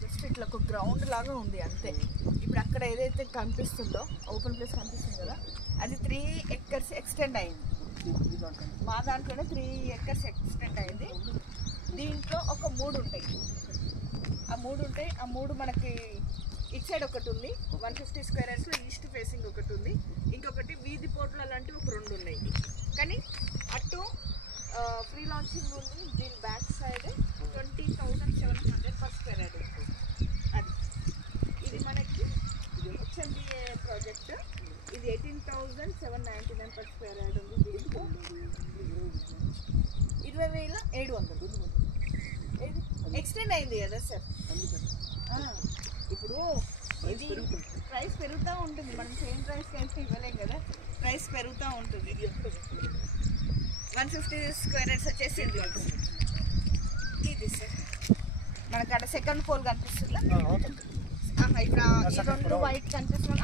Just ఇట్లా ఒక ground లాగా ఉంది అంతే. ఇప్పుడు అక్కడ ఏదైతే కనిపిస్తుందో ఓపెన్ ప్లేస్ కనిపిస్తుంది కదా, అది 3 acres ఎక్స్టెండ్ అయింది. మా దాంట్లోనే 3 acres ఎక్స్టెండ్ అయింది. దీంట్లో ఒక 3 ఉంటాయి. ఆ 3 మనకి ఇటు సైడ్ ఒకటి ఉంది 150 square acres ఈస్ట్ ఫేసింగ్ ఒకటి ఉంది, ఇంకొకటి వీధి పోట్ల లాంటివి ఒక 2 ఉన్నాయి. కానీ అటు ఫ్రీ లాంచింగ్ ఉంది. దీని back side 20,700 per square acre. అది ఇది మనకి HMDA ప్రాజెక్ట్. ఇది 18,799 per square acre ఉంది. దీంట్లో 20,700 ఎక్స్టెండ్ అయింది కదా సార్. ఇప్పుడు ఇది ప్రైస్ పెరుగుతూ ఉంటుంది. మనం సేమ్ ప్రైస్కి అయితే ఇవ్వలేం కదా, ప్రైస్ పెరుగుతూ ఉంటుంది. 150 square acres వచ్చేసి ఇది సార్. మనకు అక్కడ సెకండ్ పోల్ కనిపిస్తుందా? ఇప్పుడు 2 వైట్ కనిపిస్తుంది.